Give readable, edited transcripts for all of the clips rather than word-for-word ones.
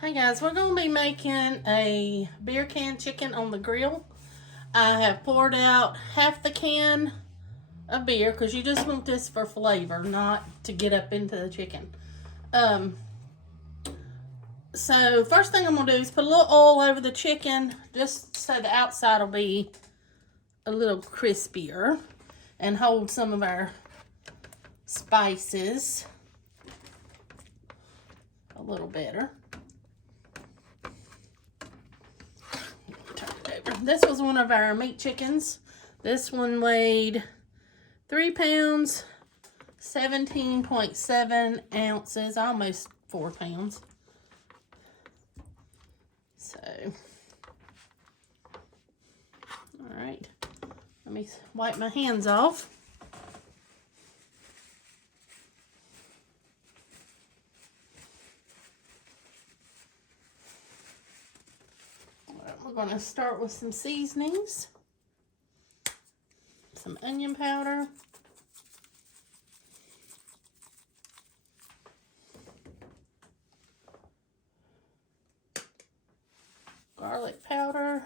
Hey guys, we're going to be making a beer can chicken on the grill. I have poured out half the can of beer because you just want this for flavor, not to get up into the chicken. So first thing I'm going to do is put a little oil over the chicken just so the outside will be a little crispier and hold some of our spices a little better. This was one of our meat chickens. This one weighed 3 pounds, 17.7 ounces, almost 4 pounds. So, all right, let me wipe my hands off. We're going to start with some seasonings. Some onion powder. Garlic powder.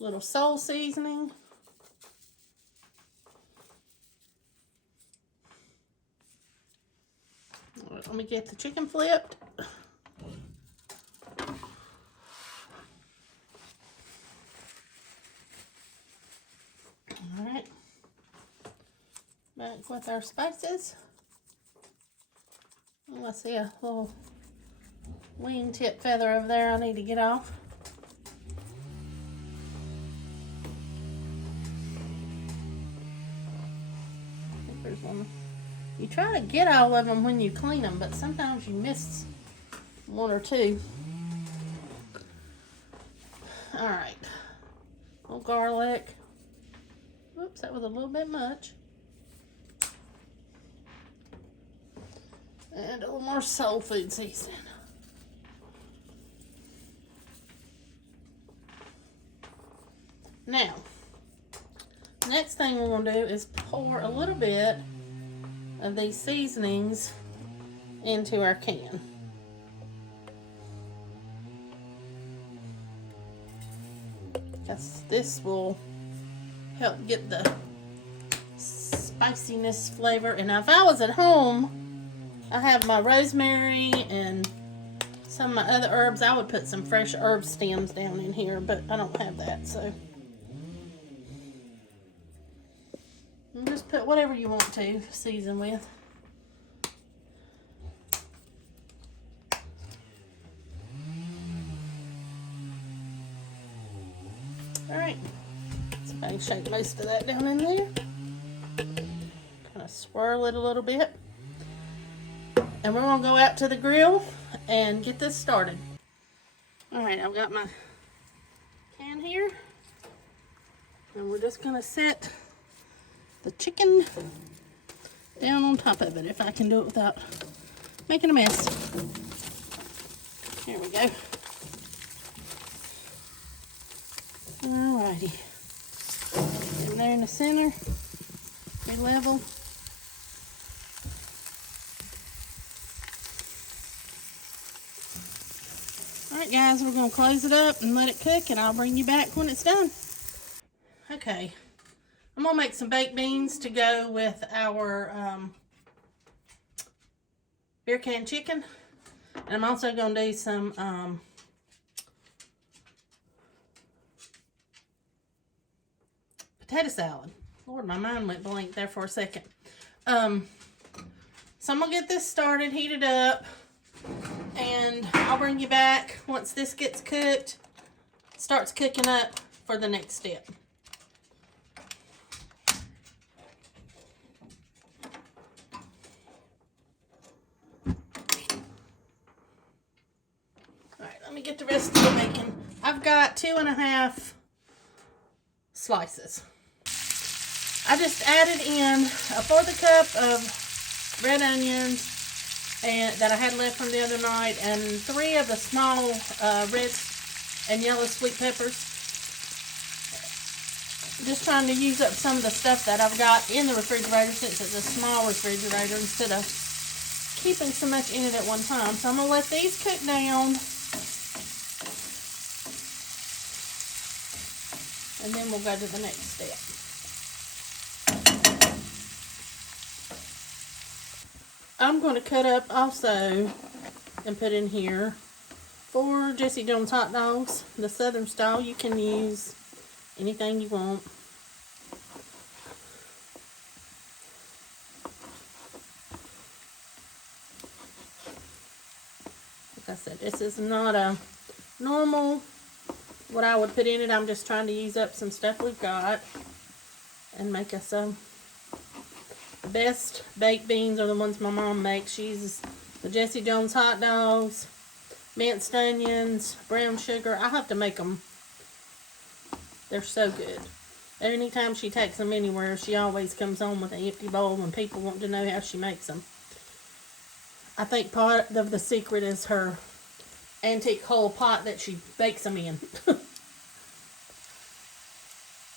Little salt seasoning. Let me get the chicken flipped. All right. Back with our spices. Oh, I see a little wingtip feather over there I need to get off. I think there's one. You try to get all of them when you clean them, but sometimes you miss one or two. All right. A little garlic. Oops, that was a little bit much. And a little more soul food seasoning. Now, next thing we're going to do is pour a little bit of these seasonings into our can. Because this will help get the spiciness flavor. And now if I was at home, I have my rosemary and some of my other herbs. I would put some fresh herb stems down in here, but I don't have that, so. And just put whatever you want to season with. Alright, so I can shake most of that down in there. Kind of swirl it a little bit. And we're going to go out to the grill and get this started. Alright, I've got my can here. And we're just going to set the chicken down on top of it, if I can do it without making a mess. Here we go. Alrighty. In there in the center, be level. Alright guys, we're going to close it up and let it cook, and I'll bring you back when it's done. Okay. I'm going to make some baked beans to go with our beer can chicken. And I'm also going to do some potato salad. Lord, my mind went blank there for a second. So I'm going to get this started, heat it up, and I'll bring you back once this gets cooked, starts cooking up for the next step. Let me get the rest of the bacon. I've got 2.5 slices. I just added in 1/4 cup of red onions and that I had left from the other night, and 3 of the small red and yellow sweet peppers. just trying to use up some of the stuff that I've got in the refrigerator since it's a small refrigerator instead of keeping so much in it at one time. So I'm going to let these cook down. And then we'll go to the next step. I'm going to cut up also and put in here 4 Jesse Jones hot dogs, the southern style. You can use anything you want. Like I said, this is not a normal what I would put in it. I'm just trying to use up some stuff we've got and make us some. The best baked beans are the ones my mom makes. She uses the Jesse Jones hot dogs, minced onions, brown sugar. I have to make them. They're so good. Anytime she takes them anywhere, she always comes home with an empty bowl and people want to know how she makes them. I think part of the secret is her antique whole pot that she bakes them in.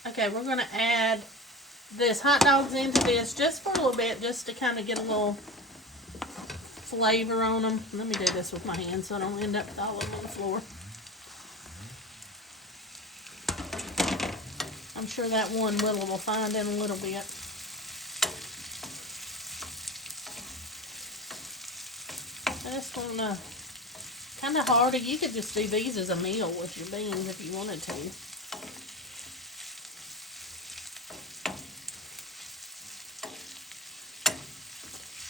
Okay, we're going to add this hot dogs into this just for a little bit, just to kind of get a little flavor on them. Let me do this with my hands so I don't end up with all of them on the floor. I'm sure that one Willow will find in a little bit. I just want to kind of hearty. You could just do these as a meal with your beans if you wanted to.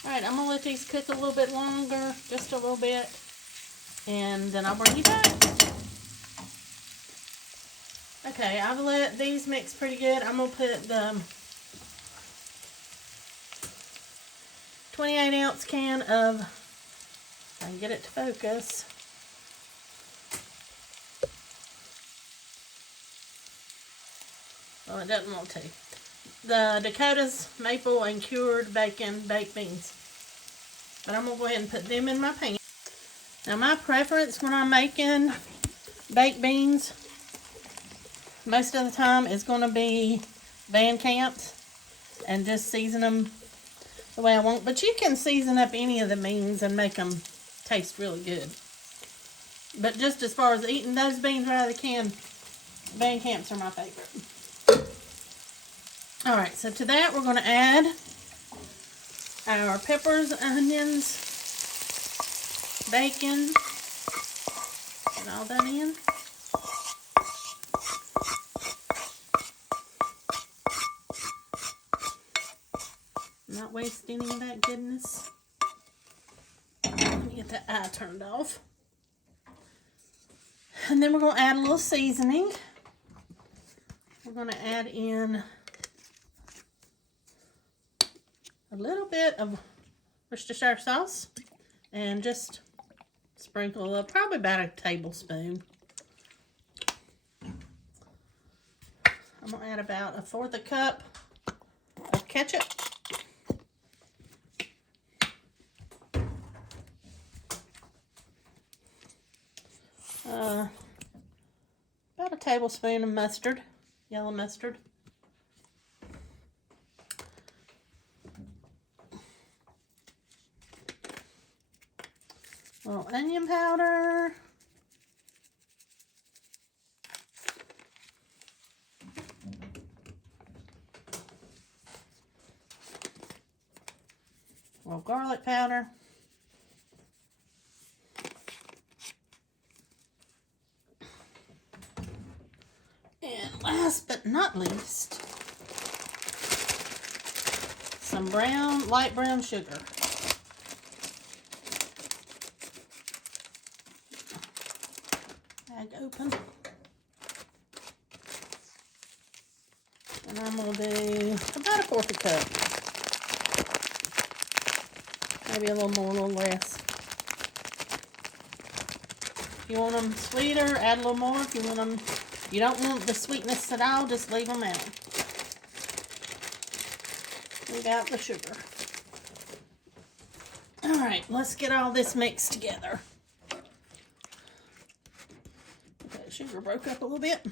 Alright, I'm going to let these cook a little bit longer, just a little bit, and then I'll bring you back. Okay, I've let these mix pretty good. I'm going to put the 28-ounce can of, if I can get it to focus, well, it doesn't want to. The Dakota's maple and cured bacon baked beans. But I'm going to go ahead and put them in my pan. Now my preference when I'm making baked beans, most of the time is going to be Van Camp's and just season them the way I want. But you can season up any of the beans and make them taste really good. But just as far as eating those beans right out of the can, Van Camp's are my favorite. Alright, so to that we're going to add our peppers, onions, bacon, and all that in. Not waste any of that goodness. Let me get that eye turned off. And then we're going to add a little seasoning. We're going to add in a little bit of Worcestershire sauce and just sprinkle up, probably about a tablespoon. I'm going to add about 1/4 cup of ketchup. About a tablespoon of mustard, yellow mustard. A little onion powder. A little garlic powder. And last but not least, some light brown sugar. Bag open. And I'm going to do about 1/4 cup. Maybe a little more, a little less. If you want them sweeter, add a little more. If you want them, you don't want the sweetness at all, just leave them out. Leave out the sugar. Alright, let's get all this mixed together. Okay, sugar broke up a little bit.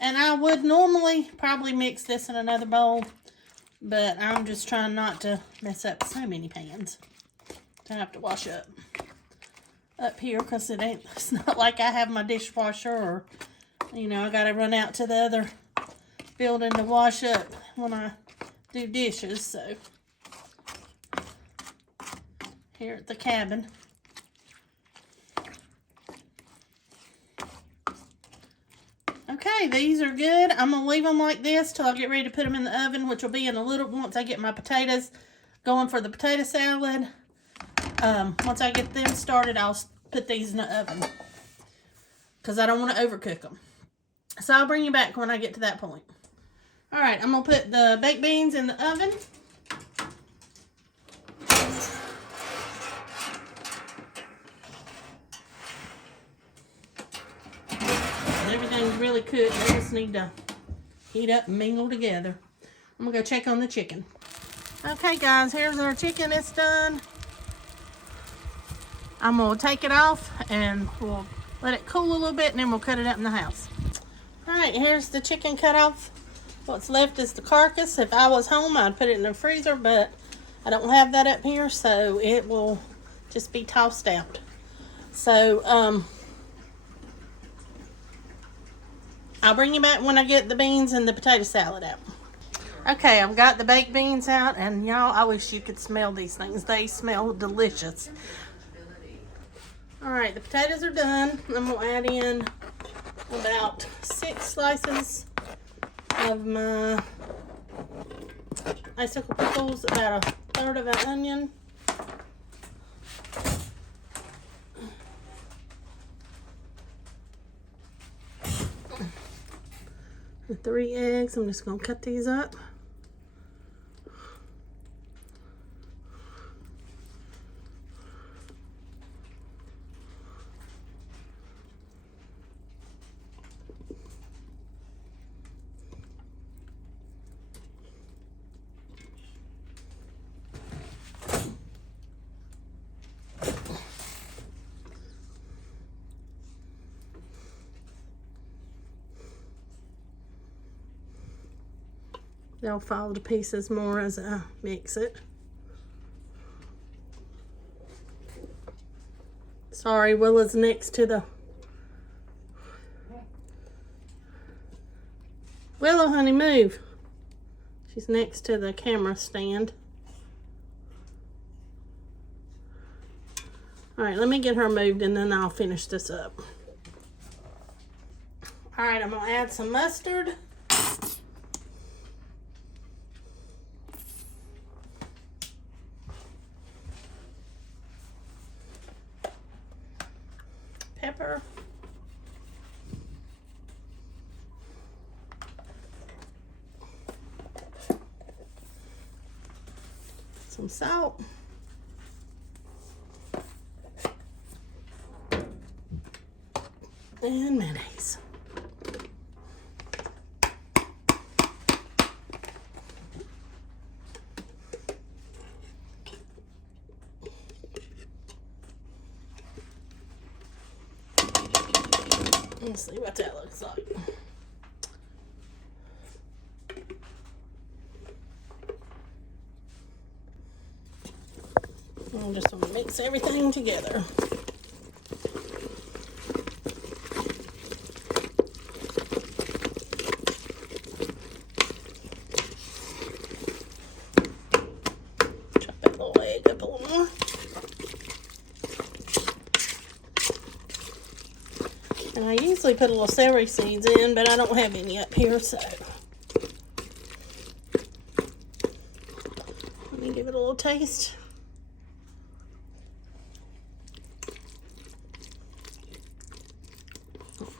And I would normally probably mix this in another bowl, but I'm just trying not to mess up so many pans to have to wash up here, because it's not like I have my dishwasher, or, you know, I gotta run out to the other building to wash up when I do dishes. So here at the cabin. Okay, these are good. I'm gonna leave them like this till I get ready to put them in the oven, which will be in a little, once I get my potatoes going for the potato salad. Once I get them started, I'll put these in the oven, because I don't want to overcook them. So I'll bring you back when I get to that point. All right, I'm gonna put the baked beans in the oven. Everything's really cooked. They just need to heat up and mingle together. I'm gonna go check on the chicken. Okay, guys, here's our chicken. It's done. I'm gonna take it off and we'll let it cool a little bit, and then we'll cut it up in the house. All right, here's the chicken cut off. What's left is the carcass. If I was home, I'd put it in the freezer, but I don't have that up here, so it will just be tossed out. So, I'll bring you back when I get the beans and the potato salad out. Okay, I've got the baked beans out, and y'all, I wish you could smell these things. They smell delicious. All right, the potatoes are done. I'm gonna add in about 6 slices of my icicle pickles, about 1/3 of an onion. The 3 eggs. I'm just gonna cut these up. They'll fall to pieces more as I mix it. Sorry, Willa's next to the... Willow, honey, move. She's next to the camera stand. All right, let me get her moved and then I'll finish this up. All right, I'm gonna add some mustard. Pepper. Some salt. And mayonnaise. Let's see what that looks like. I just want to mix everything together. Chop that little egg up a little more. And I usually put a little celery seeds in, but I don't have any up here, so let me give it a little taste.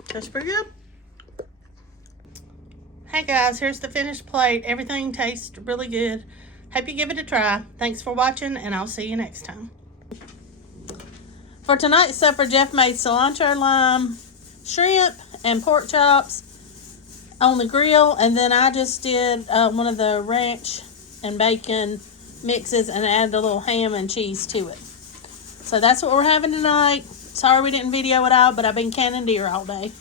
Tastes pretty good. Hey guys, here's the finished plate. Everything tastes really good. Hope you give it a try. Thanks for watching, and I'll see you next time. For tonight's supper, Jeff made cilantro lime shrimp and pork chops on the grill, and then I just did one of the ranch and bacon mixes and added a little ham and cheese to it. So that's what we're having tonight. Sorry we didn't video it out, but I've been canning deer all day.